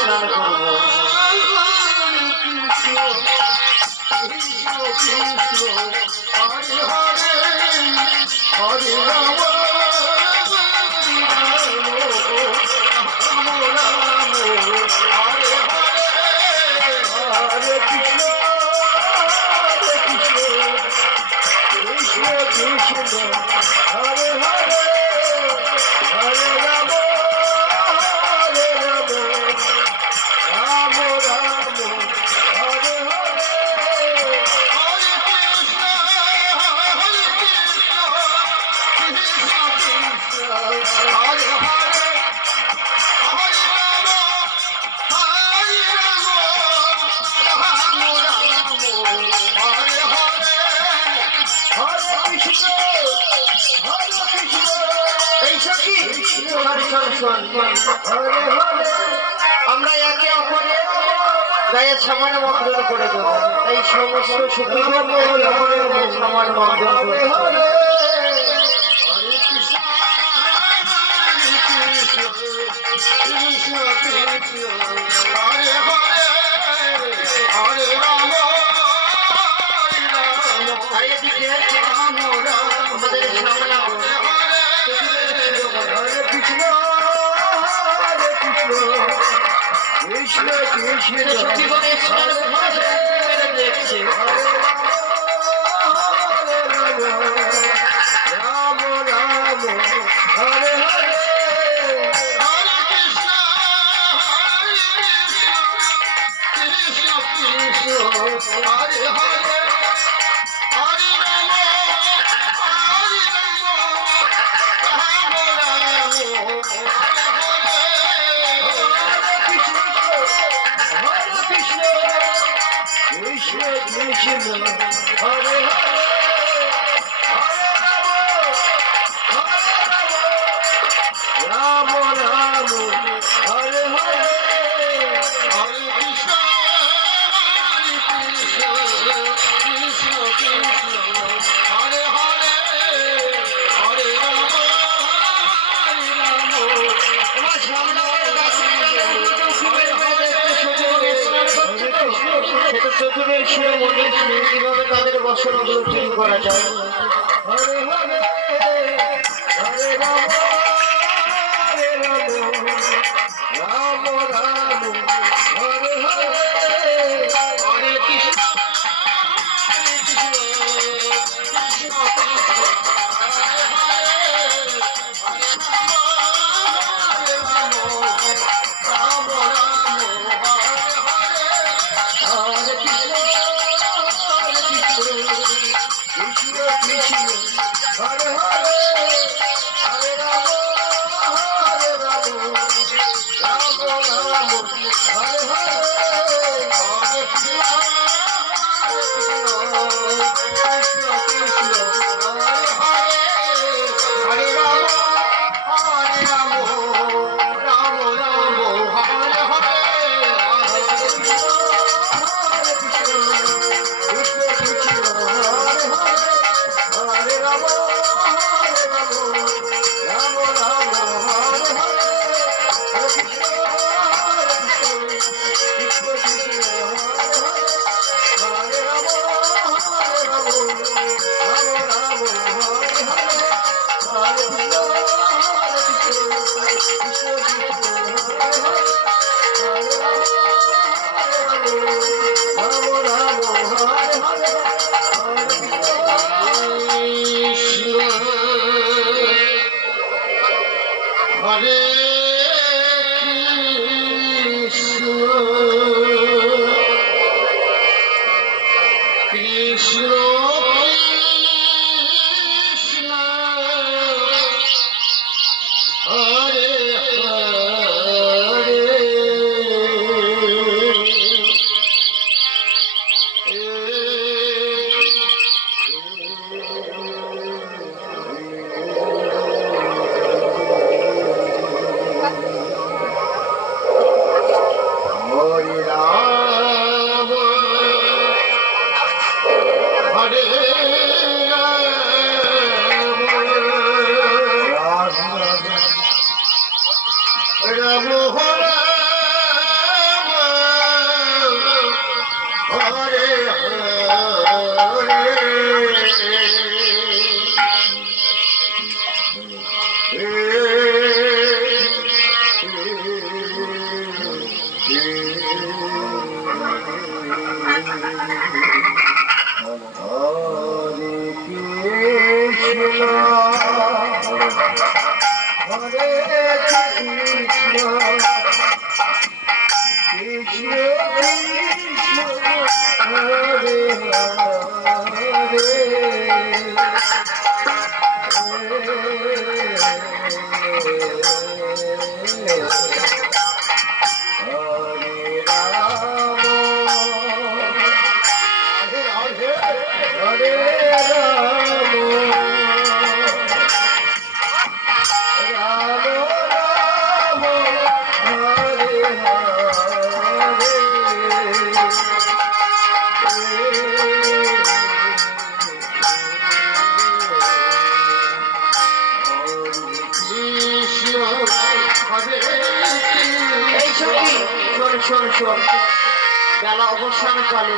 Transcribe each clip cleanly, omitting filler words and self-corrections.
স্নান করব। আমরা একে অপরের গায়ে সামান্য মন্ত্রণ করে দেব। এই সমস্ত সুখীদের সামান্য মন্ত্রণ করে দেখছে। চতুরের শিরে মনে কিভাবে তাদের বসনগুলো চুরি করা যায়। হরে হরে বেলা অবসান কালে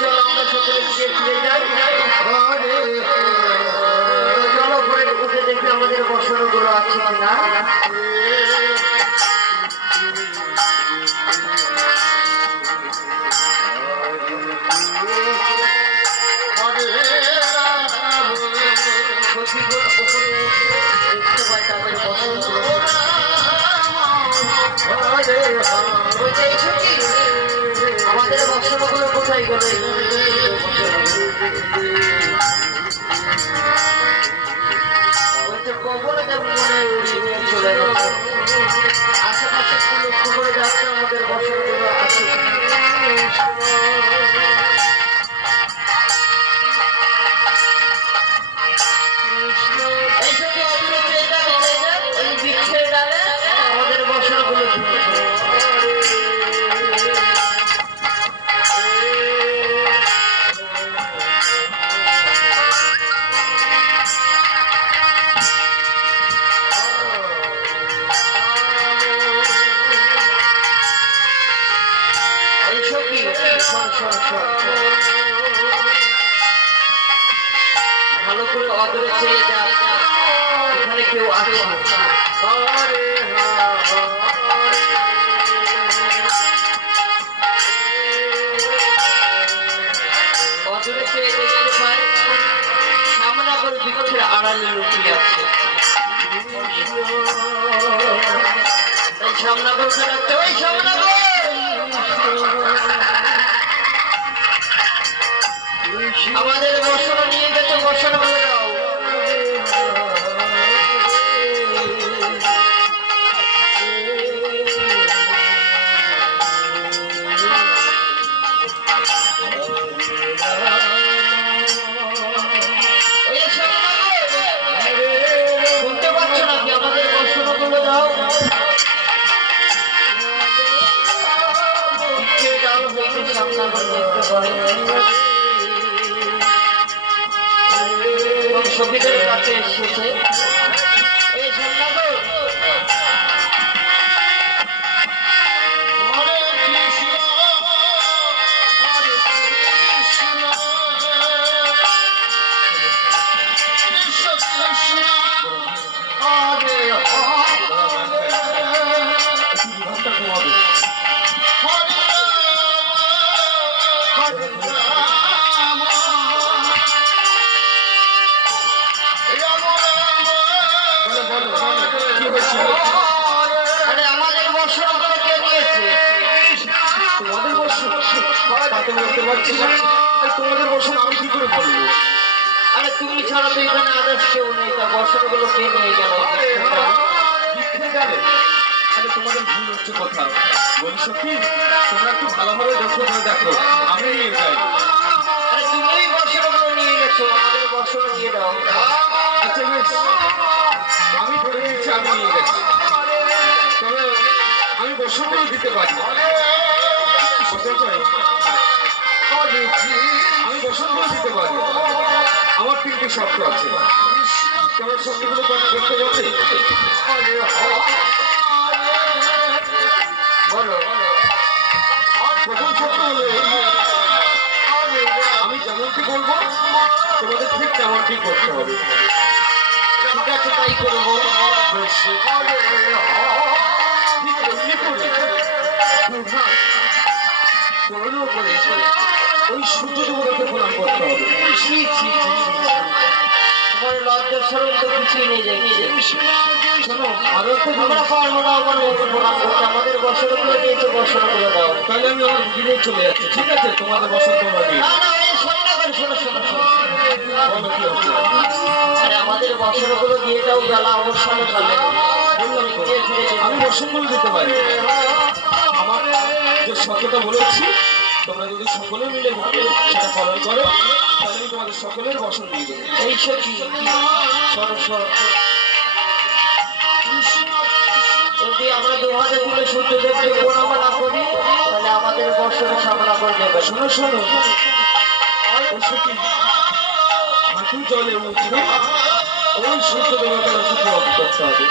চলো আমরা সকলে ফিরে যাই। চলো করে উঠে দেখে আমাদের বসানোগুলো আছে কিনা। দেখতে পাই তাদের বসানোগুলো আমাদের বসানোগুলো কোথায় গেল? কবলে যেমন মনে উড়িয়ে চলে গেল। আশেপাশে একটু লক্ষ্য করে যাচ্ছে আমাদের বসানোগুলো আছে। আমাদের বসানোগুলো ভালো করে অদূরে চেয়ে যা, এখানে কেউ আছে। অদূরে চেয়ে দেখতে পাই সামনে আবার বৃক্ষের আড়ালে লুকিয়ে আছে। তাই সামনে আবার রাখতে ওই সামনে আমাদের বসানো নিয়ে গেছে। বসানো বলে দাও। শুনতে পাচ্ছ নাকি? আমাদের বসানো গুলো দাও। ডাল হয়েছে সামনে আবার দেখতে পাই সঙ্গীদের কাছে এসেছে। এই সন্ন্যাস আমাদের বর্ষণগুলো কে নিয়েছে? তোমাদের বর্ষণ বলতে পারছি না। তোমাদের বর্ষণ আমি কি করে বলবো? আরে তুমি ছাড়া তো এখানে আদার্স কেউ নেই। তা বর্ষণগুলো কে নিয়ে গেল? আরে তোমাদের ভুল হচ্ছে কথা। বলছো কি তোমরা একটু ভালোভাবে দেখো আমি নিয়ে যাই। আরে তুমি বর্ষণগুলো নিয়ে গেছো, আমাদের বর্ষণ নিয়ে দাও। আচ্ছা বেশ, আমি ধরে নিচ্ছি আমি নিয়ে গেছি। তবে আমি বর্ষণগুলো দিতে পারি। আমি বর্ষণগুলো দিতে পারি। আমার 3টে শর্ত আছে। তোমার শর্তগুলো পালন করতে পারবে? বলো। প্রথম শর্ত হলো যেমনটি বলবো তোমাদের ঠিক তেমনটি করতে হবে। ঠিক আছে, তাই করবো। বেশ, ঠিক এমনি করে প্রধান করলো করে ওই সূর্য দেবতাকে প্রণাম করতে হবে। ছি, ছি, ছি, ছি, ছি। তোমার লজ্জার স্মরণ তো কিছুই নেই দেখি। শোনো, আরো একটা আমরা জিনিস, পারবো না আমার মতো প্রণাম করতে, আমাদের বসনগুলো দিয়েছে, বসনগুলো দাও। তাহলে আমি আমার দিদিরে চলে যাচ্ছি, ঠিক আছে? তোমাদের বসন্ত বাড়ি না না, এই শোনো না করে, শোনো শোনো শোনো। বলো কি হচ্ছে? আরে আমাদের বসনগুলো দিয়ে দাও, বেলা অবসর কালে বললাম তো, ফিরে ফিরে যেতে। আমি বসন্তগুলো দিতে পারি। আমার যে সত্যটা বলেছি, তোমরা যদি সকলে মিলে সেটা পালন করো, তাহলে আমি তোমাদের সকলের বসন দিয়ে দেবো। এই সখী, সরো সরো। যদি আমরা দু হাতে তুলে সূর্যদেবকে প্রণাম না করি, তাহলে আমাদের বর্ষকে সামনা করে দেবে। শোনো শোনো, ও সত্যি হাঁটু জলে উঠে ওই সূর্য দেবতার সাথে অর্থ করতে হবে।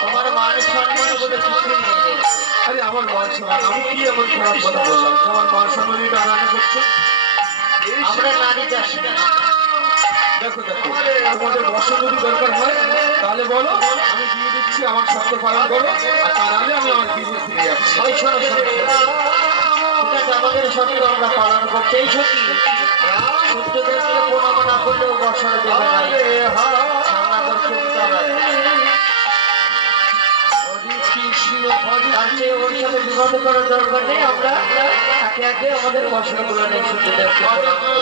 তোমার মান সম্মান বলে কিছুই নেই। আরে আমার মান সম্মান, আমি কি এমন খারাপ কথা বললাম যে আমার মান সম্মান এটা রান্না করছে? আমরা নারী চাষি। দেখো দেখো, তোমাদের বসন যদি দরকার হয় তাহলে বলো, আমি দিয়ে দিচ্ছি, আমার শর্ত পালন করো, আর তার আগে আমি আমার বিজনেস ফিরে যাচ্ছি। ওই শোনো শোনো শোনো। ঠিক আছে, আমাদের সত্য আমরা পালন করছি। এই সত্যি সূর্যদেবকে প্রণাম না করলেও বর্ষণে দেবে না। সামনা করে চুপতে হবে। তার চেয়ে ওর সাথে বিবাদ করার দরকার নেই, আমরা একে একে আমাদের বর্ষণগুলো নেই সূর্যদেবকে প্রণাম করি।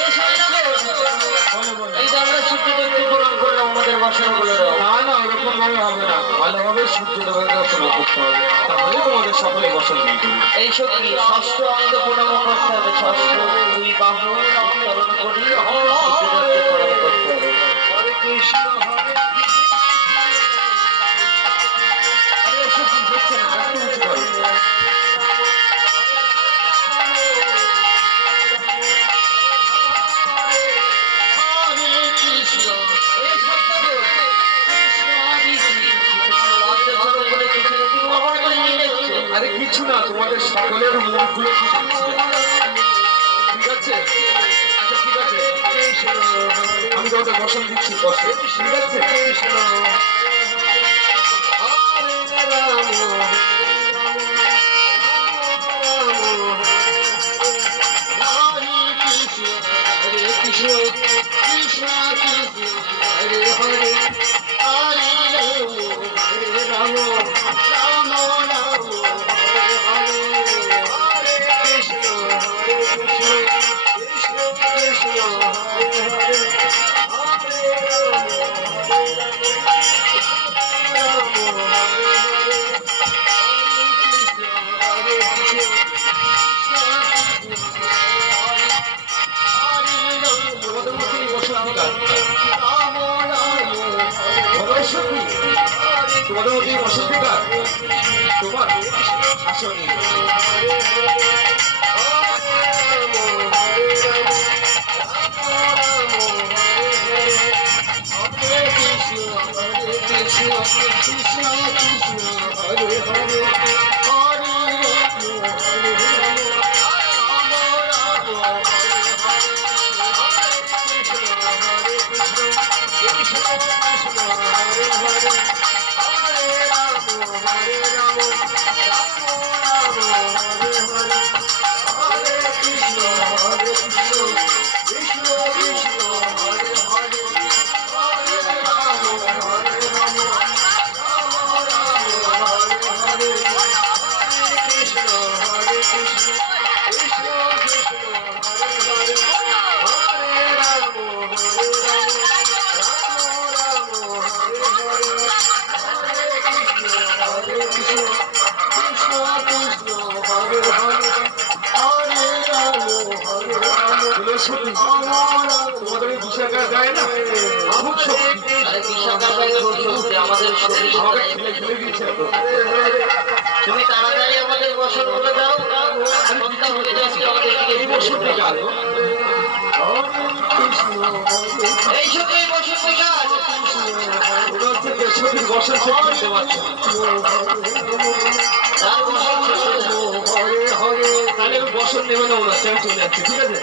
এই শোনো না গো। বলো বলো। এই যে আমরা সূর্যদেবকে প্রণাম করলাম, আমাদের বর্ষণগুলো দাও। না না, ওরকম ভাবে হবে না, ভালোভাবে সূর্য দেবতাকে প্রণাম করতে হবে, তাহলে তোমাদের সকলে বসন দিয়ে দেবো। এই শক্তি ষষ্ঠ অঙ্গ প্রণাম করতে হবে। ষষ্ঠ দুই বাহু উত্তোলন করি সূর্যদেবকে প্রণাম করতে হবে। আরে এসব কি হচ্ছে না, একটু উঁচু করো। এই সপ্তাহে তোমার লজ্জা শরম বলে কিছু নেই, তুমি অপর করে নিয়ে যাচ্ছো। আরে কিছু না, তোমাদের সকলের মুখগুলো ঠিক আছে? আচ্ছা ঠিক আছে, আমি তোমাদের বসন দিচ্ছি, বসে, ঠিক আছে? তোমাদের মধ্যে এই বসন দিলাম, তোমাদের মধ্যে এই বসন দিলাম, তোমার আসনি। সত্যি তোমাদের এই বিশাখা গায়ে না খুব শক্তি আরে বিশাখার গায়ে খুব শক্তি, আমাদের শরীর আমাকে খেলে খেলে দিয়েছে এত। তুমি তাড়াতাড়ি আমাদের বসন বলে দাও, সন্ধ্যা হয়ে যাচ্ছে আমাদের দিকে এই বছর থেকে আলো এই সময় বসন বিকাশ ওটা হচ্ছে দেড়শোটির বছর সে কিনতে পারছে না। তার বসন শেষ হয়ে যাবে। তাহলে আমি বছর নেবে না ওরা চাই চলে যাচ্ছে ঠিক আছে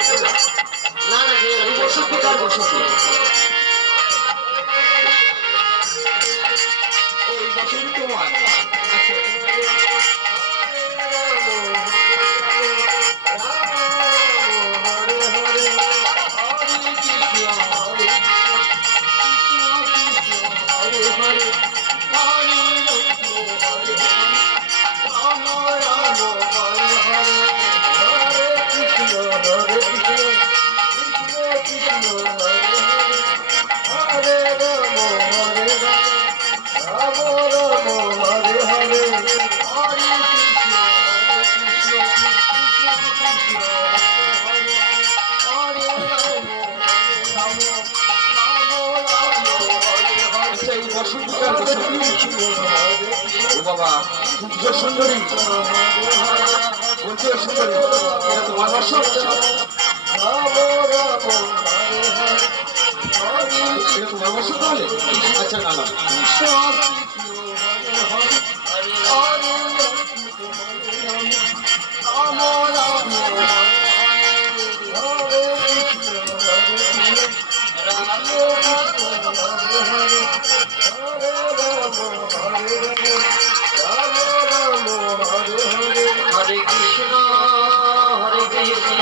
না না যে এই বছর থেকে আর বছর নেই। ওই বছরই তোমার আচ্ছা আচ্ছা এই বসন্তকাল বসন্তী ও বাবা খুব সুন্দরী বলছি সুন্দরী এটা তোমার বসন্ত এটা তোমার বসন্ত তাহলে আচ্ছা না না হরে কৃষ্ণ হরে কৃষ্ণ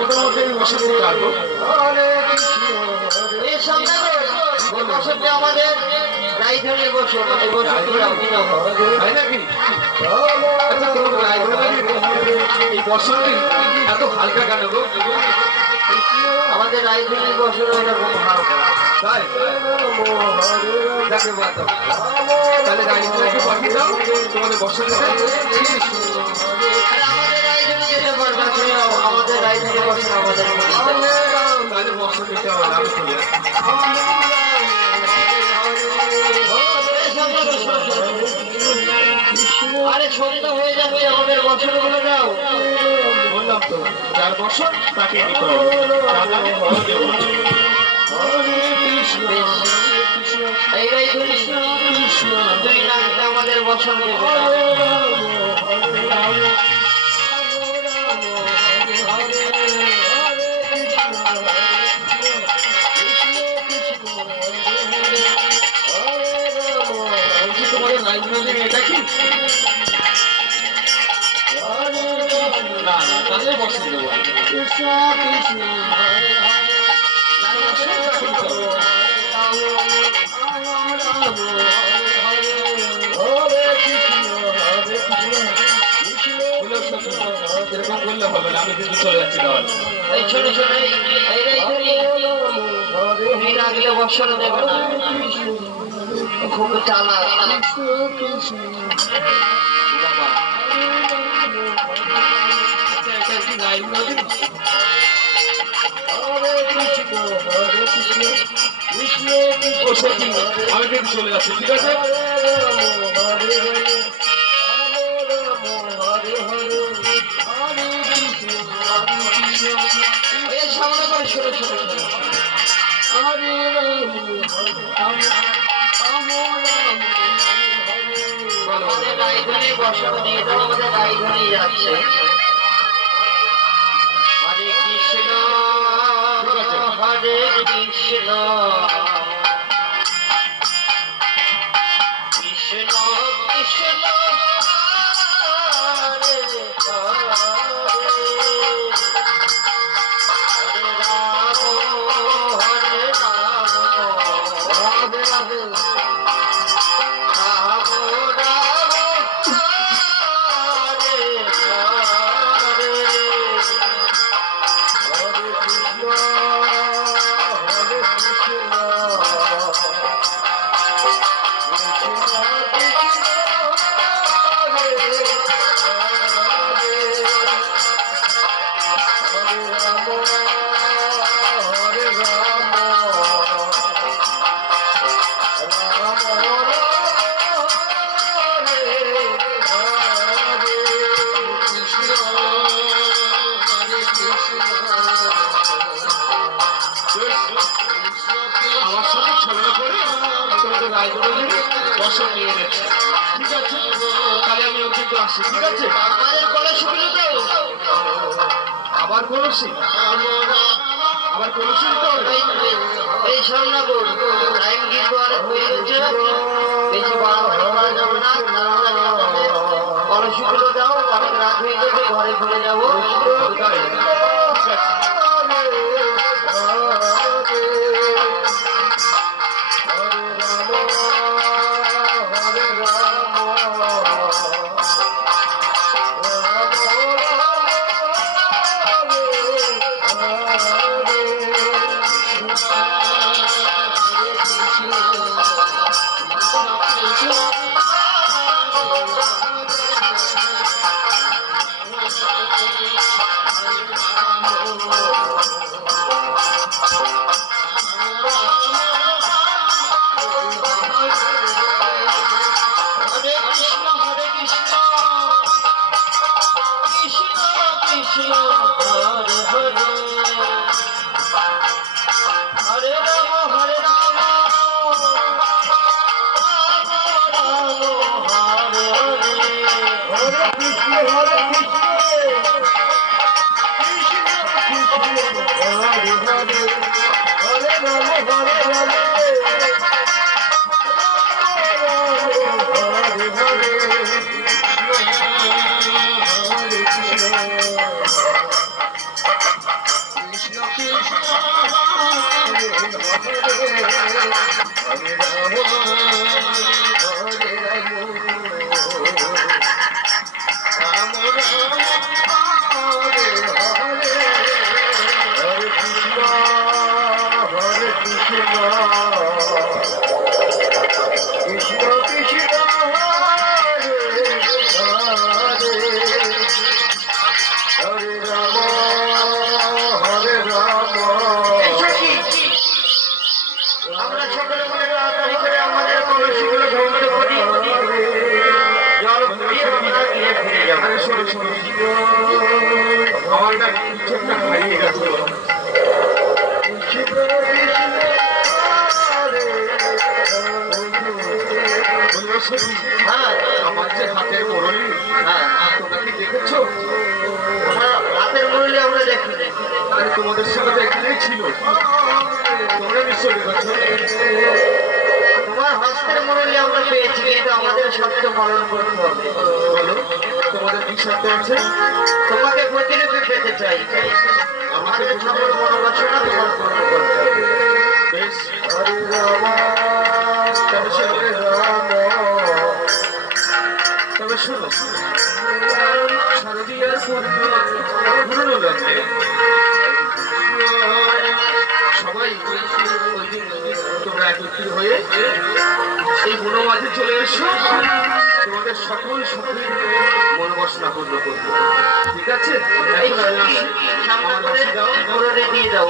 ওটার মধ্যে এই বসন্তকাল গো এই সন্ধ্যা বসন্তে আমাদের রাইধনের বসন, এই বসন্ত অভিনব তাই নাকি আচ্ছা তোমার রায়গঞ্জের এই বসন্তী এত হালকা কেন গো আমাদের রাইধনের বসন এরকম হালকা। তাই যাকে বাতাও তাহলে রায়গঞ্জকে পাঠিয়ে দাও তোমাদের বসন্তী আরে আমাদের রাইধনে যেতে পারবে না, তুমি আমাদের রাইধনের বসন আমাদের তাহলে বসন্তীতে হবে আমি চলে যাচ্ছি। আরে সন্ধ্যা হয়ে যাবে, আমাদের বছর গুলো দাও। বললাম তো যার বসন তাকে নিতে হবে তা নাহলে আমি দেবো না। এই রাইধনি তুমি না খেলে আমাদের বছর দেবে না। বলছি তোমাদের রায়গঞ্জের এটা কি না না তাহলে বসন দেবো না। তার বসন তাকে নিতে হবে। বলেও সত্যি, এরকম করলে হবে না আমি কিন্তু চলে যাচ্ছি তাহলে এই ছোট ছোট এই রাইধনি তুমি না গেলে বছর দেবে না, খুব চালাক। বাবা আচ্ছা এটা কি রায়গঞ্জ ও সত্যি আমি কিন্তু চলে যাচ্ছি ঠিক আছে এই সামনে করে ছোট ছোট ছোট আমাদের রাইধনি বছর দিয়ে দাও, আমাদের রাইধনি যাচ্ছে। হরে কৃষ্ণ হরে কৃষ্ণ আমার সাথে ছলনা করে তোমাদের রায়গড়ে বসন নিয়ে গেছে। ঠিক আছে, তাহলে আমি ওকে তো আসি। ঠিক আছে, আমাদের কলসিগুলো তো আবার কলসি, আবার কলসি দিতে হবে। এই সামনাগর টাইম কিন্তু অনেক হয়ে গেছে, বেশি বাড়াবাড়ি করা যাবে না। তাড়াতাড়ি আমাদের কলসিগুলো দাও, অনেক রাত হয়ে গেছে, ঘরে ফিরে যাবো। তাই? ঠিক আছে। হরে কৃষ্ণ কৃষ্ণ কৃষ্ণ হরে হরে, হরে রাম হরে রাম, রাম রাম হরে হরে। হরে কৃষ্ণ হরে কৃষ্ণ, কৃষ্ণ হরে হরে, হরে রাম হরে রাম, আমরা সকলে মিলে তাড়াতাড়ি করে আমাদের কলসিগুলো ধ্বংস করি, জল ভরিয়ে আমরা গিয়ে ফিরে যাবো। আরে শোনো শোনো, আমার না চোখটা হারিয়ে গেছে। বললো সত্যি, হ্যাঁ আমার যে হাতের মুরলি, হ্যাঁ, তোমরা কি দেখেছো? আমরা রাতের মুরলি আমরা দেখি। আরে তোমাদের সঙ্গে তো এখানেই ছিল, তোমরা নিশ্চয় দেখেছো। তোমার হস্তের মুরলি আমরা পেয়েছি, কিন্তু আমাদের শর্ত পালন করতে হবে। বলো, তোমাদের কি শর্ত আছে? তোমাকে প্রতিরূপে পেতে চাই, আমাদের সকল মনোবাসনা তোমার পূর্ণ করতে হবে। বেশ, তবে শোনো, তবে শোনো, শারদীয়ার পূর্বে পুরনো লগ্নে সবাই ওই দিন তোমরা একত্রিত হয়ে এই বনমাঝে চলে এসো, তোমাদের সকল সুখের মনোবাসনা পূর্ণ করবো। ঠিক আছে, এই এখন আমি আসি, সামনে আমার করে বাসি দাও। মুরলি দিয়ে দাও।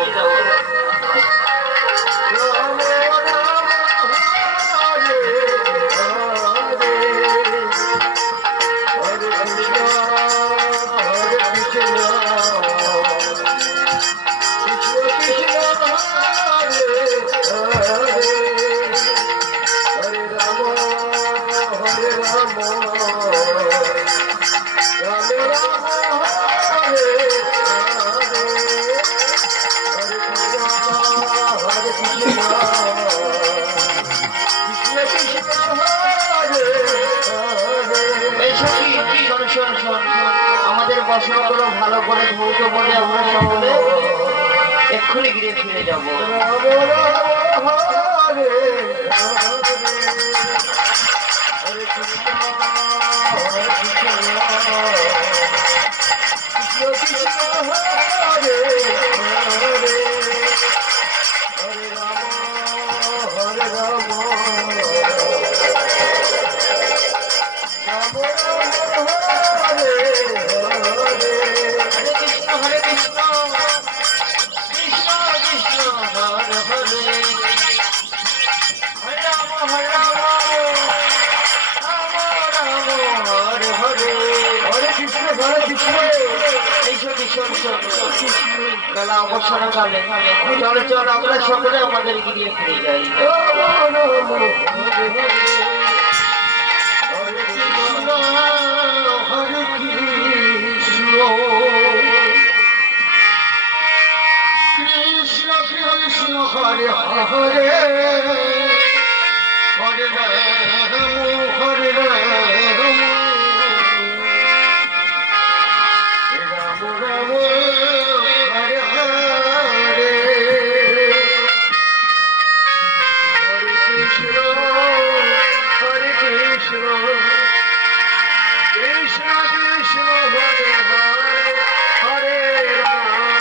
এই সখী, শোন শোন শোন, আমাদের বসনগুলো ভালো করে ধৌত বলে আমরা সকলে এক্ষুনি গিয়ে ফিরে যাবো। বেলা অবসর কালে চল চল আমরা সকলে আমাদের গিয়ে ফিরে যাই। কৃষ্ণ কৃষ্ণ হরে হরে হরে হরে রাম রাম হরে হরে হরে কৃষ্ণ হরে কৃষ্ণ কৃষ্ণ কৃষ্ণ হরে হরে হরে রাম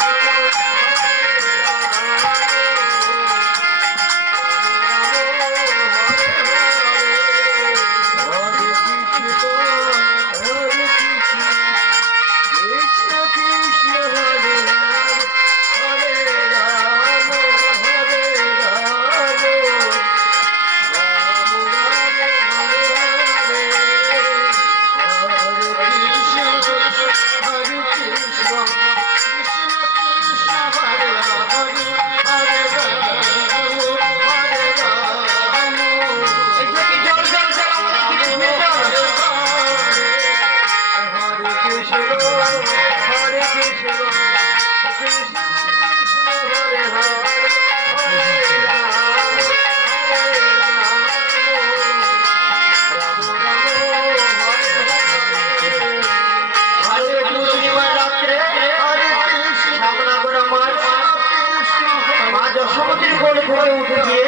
যশোমতির কোলে ঘরে উঠে গিয়ে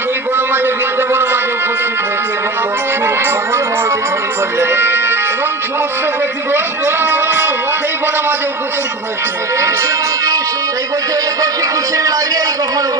সেই বড় মাঝে বৃন্দাবন মাঝে উপস্থিত হয়েছে এবং ভ্রমণ মহর্ষি ধ্বনি করলে এবং সমস্ত গতিগোষ সেই বড় মাঝে উপস্থিত হয়েছে। তাই বলছে এই গতি কিসের লাগে এই কখনো